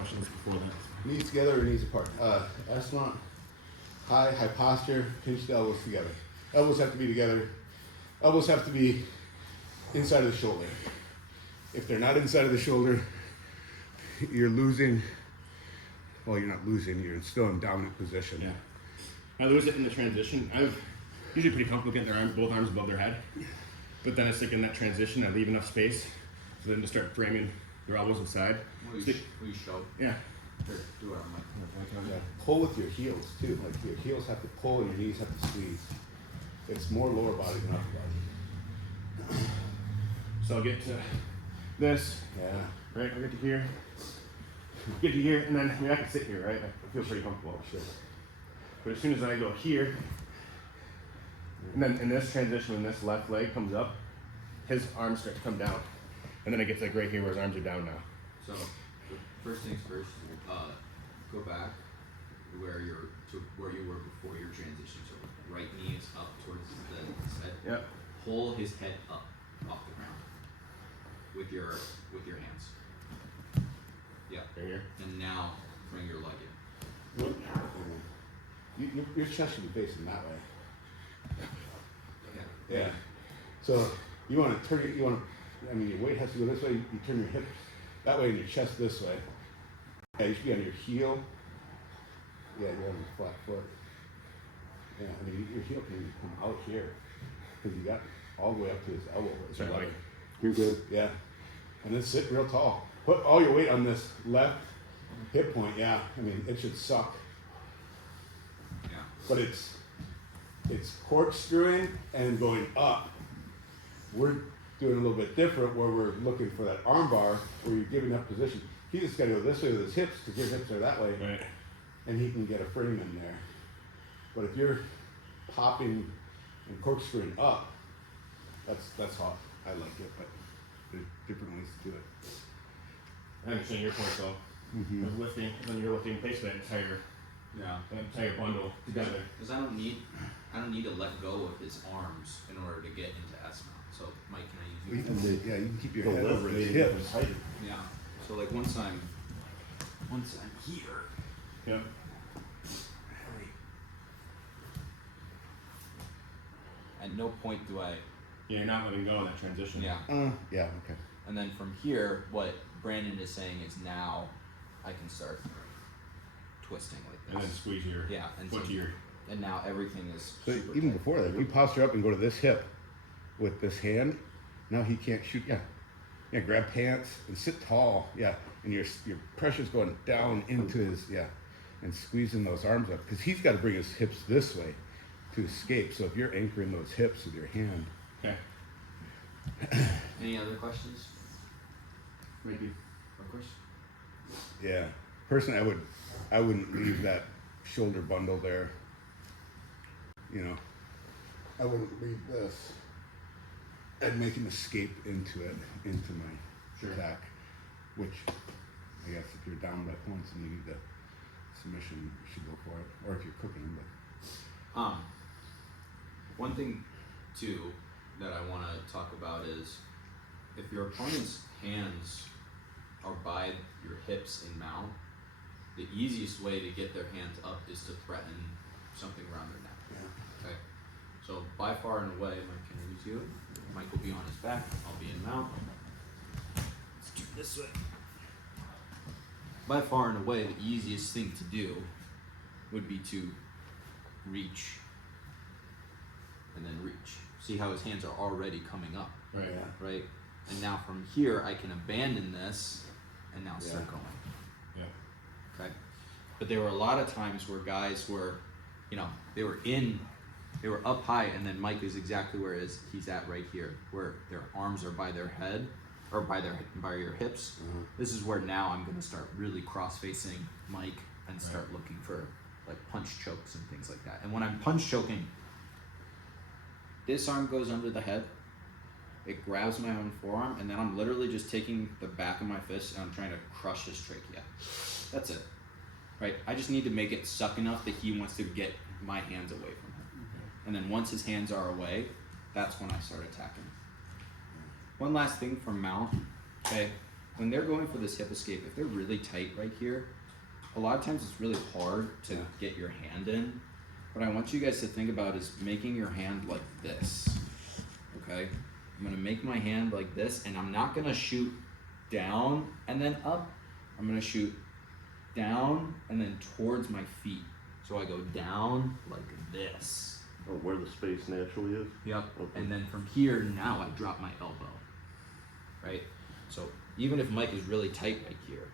questions before that. Knees together or knees apart? S mount, high posture, pinch the elbows together. Elbows have to be together. Elbows have to be inside of the shoulder. If they're not inside of the shoulder, you're losing. Well, you're not losing, you're still in dominant position. Yeah. I lose it in the transition. I'm usually pretty comfortable getting both arms above their head. But then it's like in that transition, I leave enough space for them to start framing their elbows inside. Will you show? Yeah. Here, do it on my. Yeah. Pull with your heels too. Like your heels have to pull and your knees have to squeeze. It's more lower body than upper body. So I'll get to this. Yeah. Right, I'll get to here. Get to here, and then I can sit here, right? I feel pretty comfortable. Sure. But as soon as I go here, and then in this transition, when this left leg comes up, his arms start to come down. And then it gets like right here where his arms are down now. So, first things first, go back where you were before your transition. So right knee is up towards the head. Yep. Pull his head up off the ground with your hands. Yeah. Right here. And now bring your leg in. Your chest should be facing that way. Yeah. Yeah. So you want to turn it. Your weight has to go this way. You turn your hips that way and your chest this way. Yeah, you should be on your heel. Yeah, you're on your flat foot. Yeah, your heel can come out here because you got all the way up to his elbow. Sorry, Mike. You're good. Yeah. And then sit real tall. Put all your weight on this left hip point. Yeah. It should suck. Yeah. But it's corkscrewing and going up. We're doing a little bit different where we're looking for that arm bar where you're giving up position. He just got to go this way with his hips because his hips are that way, Right. and he can get a frame in there. But if you're popping and corkscrewing up, that's how I like it. But there's different ways to do it. I understand your point though. Mm-hmm. Of lifting, when you're lifting pace bed, tie your bundle together. Because I don't need to let go of his arms in order to get into S mount. So Mike, can I use you? Yeah, you can keep your head over his hips. Yeah. So like once I'm here. Yep. At no point do I. Yeah, you're not letting go in that transition. Yeah. Yeah. Okay. And then from here, what Brandon is saying is now I can start twisting like this. And then squeeze your foot to your. And now everything is. So super even tight. before that, if you posture up and go to this hip with this hand, now he can't shoot. Yeah, grab pants and sit tall. Yeah, and your pressure's going down into his and squeezing those arms up because he's got to bring his hips this way to escape. So if you're anchoring those hips with your hand. Okay. Any other questions? Maybe. Of course. Yeah, personally, I wouldn't leave that shoulder bundle there. I wouldn't leave this. I'd make him escape into my attack, which I guess if you're down by points and you need the submission, you should go for it. Or if you're cooking, but One thing too that I want to talk about is if your opponent's hands are by your hips in mount, the easiest way to get their hands up is to threaten something around their neck. yeah. Okay. So by far and away, Mike can use you. Mike will be on his back. I'll be in mount. Let's do it this way. By far and away, the easiest thing to do would be to reach and then reach. See how his hands are already coming up, Right. Yeah. right? And now from here, I can abandon this and now start going. Yeah. Okay. But there were a lot of times where guys were, they were up high, and then Mike is exactly where he's at right here, where their arms are by their head or by your hips. Mm-hmm. This is where now I'm going to start really cross-facing Mike and start looking for like punch chokes and things like that. And when I'm punch choking, this arm goes under the head. It grabs my own forearm, and then I'm literally just taking the back of my fist and I'm trying to crush his trachea. That's it. Right? I just need to make it suck enough that he wants to get my hands away from him. And then once his hands are away, that's when I start attacking. One last thing from mount, okay? when they're going for this hip escape, if they're really tight right here, a lot of times it's really hard to get your hand in. What I want you guys to think about is making your hand like this, okay? I'm gonna make my hand like this, and I'm not gonna shoot down and then up. I'm gonna shoot down and then towards my feet. So I go down like this. Or where the space naturally is. Yep. Okay. And then from here, now I drop my elbow, right? So even if Mike is really tight right here,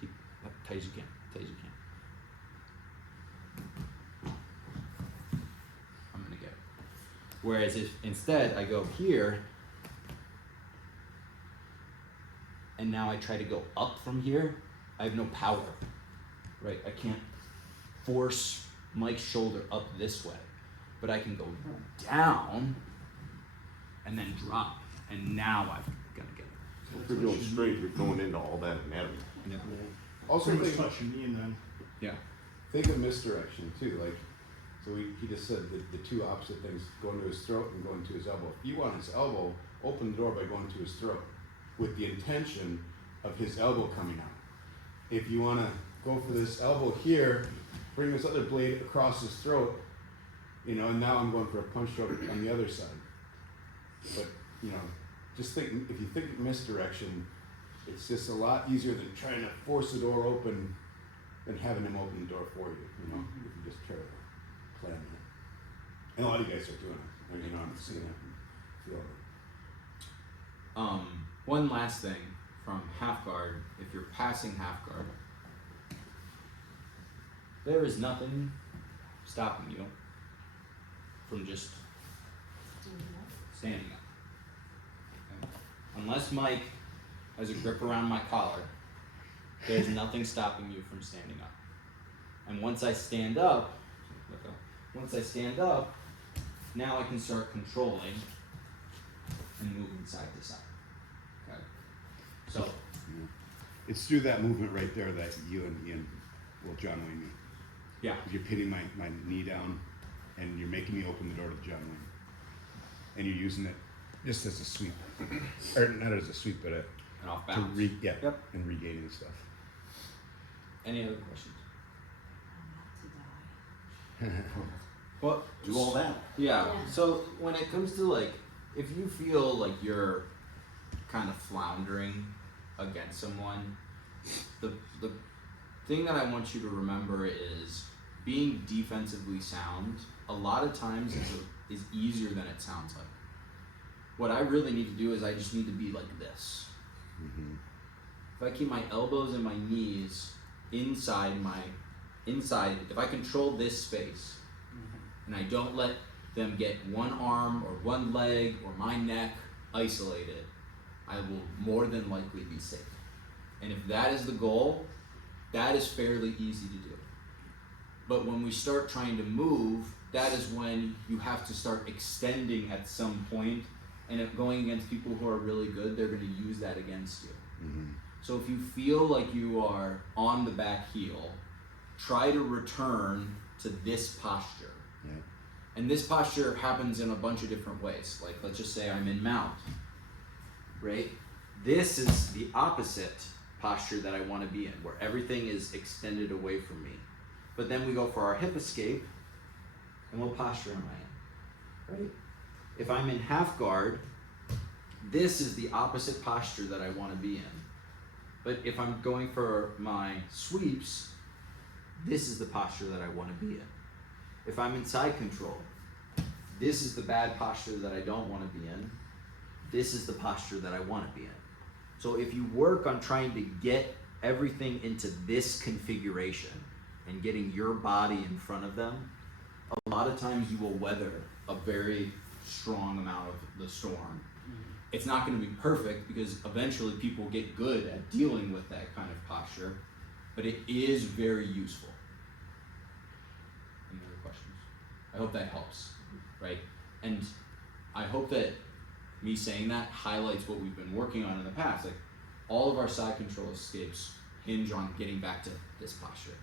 keep up tight as you can, tight as you can. I'm gonna get it. Whereas if instead I go here, and now I try to go up from here, I have no power, right? I can't force Mike's shoulder up this way, but I can go down and then drop, and now I'm gonna get it. If you're going straight, you're going into all that anatomy. Yeah. Also, Pretty think, much touching me and then. Yeah. think of misdirection too. Like, so he just said the two opposite things: going to his throat and going to his elbow. If you want his elbow, open the door by going to his throat, with the intention of his elbow coming out. If you want to go for this elbow here, bring this other blade across his throat, you know, and now I'm going for a punch stroke on the other side. But, you know, just think, if you think misdirection, it's just a lot easier than trying to force the door open than having him open the door for you, you know, if you just try to plan it. And a lot of you guys are doing it. I mean, you know, I'm seeing it and feeling it. One last thing from half guard, if you're passing half guard, there is nothing stopping you from just standing up. Okay? Unless Mike has a grip around my collar, there's nothing stopping you from standing up. And once I stand up, now I can start controlling and moving side to side. Okay. So It's through that movement right there that you and Ian will John Wayne me. yeah. You're pinning my knee down and you're making me open the door to John Wayne. And you're using it just as a sweep. Or not as a sweep, but And off to balance. Yep. And regaining stuff. Any other questions? Not to die. Well, Do all that. yeah. Yeah. So when it comes to like, if you feel like you're kind of floundering against someone, the thing that I want you to remember is being defensively sound. A lot of times is easier than it sounds like. What I really need to do is I just need to be like this. Mm-hmm. If I keep my elbows and my knees inside, if I control this space, and I don't let them get one arm or one leg or my neck isolated, I will more than likely be safe. And if that is the goal, that is fairly easy to do. But when we start trying to move, that is when you have to start extending at some point, and if going against people who are really good, they're going to use that against you. Mm-hmm. So if you feel like you are on the back heel, try to return to this posture. Yeah. And this posture happens in a bunch of different ways. Like, let's just say I'm in mount, right? This is the opposite posture that I want to be in, where everything is extended away from me. But then we go for our hip escape, and what posture am I in, right? If I'm in half guard, this is the opposite posture that I want to be in. But if I'm going for my sweeps, this is the posture that I want to be in. If I'm in side control, this is the bad posture that I don't want to be in. This is the posture that I want to be in. So if you work on trying to get everything into this configuration and getting your body in front of them, a lot of times you will weather a very strong amount of the storm. It's not going to be perfect because eventually people get good at dealing with that kind of posture, but it is very useful. Any other questions? I hope that helps, right? And I hope that me saying that highlights what we've been working on in the past. Like, all of our side control escapes hinge on getting back to this posture.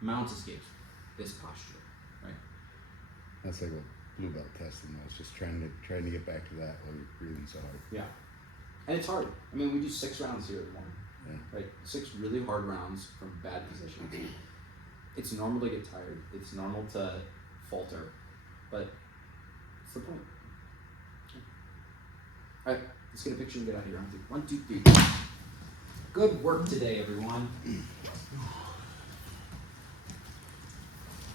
Mount escapes, this posture, right? That's like a blue belt testing. I was just trying to get back to that while you're breathing so hard. Yeah. And it's hard. I mean, we do 6 rounds here in the morning, right? 6 really hard rounds from bad positions. It's normal to get tired. It's normal to falter, but it's the point. All right, let's get a picture and get out of here. 1, 2, 3. Good work today, everyone.